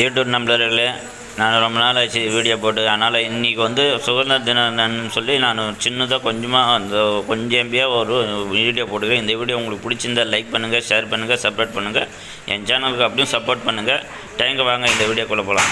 YouTube நம்பர்களே, நான் ரொம்ப நாள் ஆச்சு வீடியோ போட்டு. அதனால் இன்றைக்கி வந்து சுதந்திர தினம்னு சொல்லி நான் சின்னதாக கொஞ்சமாக அந்த கொஞ்சம் எம்பியாக ஒரு வீடியோ போட்டுக்கிறேன். இந்த வீடியோ உங்களுக்கு பிடிச்சிருந்தால் லைக் பண்ணுங்கள், ஷேர் பண்ணுங்கள், சப்ஸ்கிரைப் பண்ணுங்கள். என் சேனலுக்கு அப்படியும் சப்போர்ட் பண்ணுங்கள். வாங்க இந்த வீடியோக்குள்ளே போகலாம்.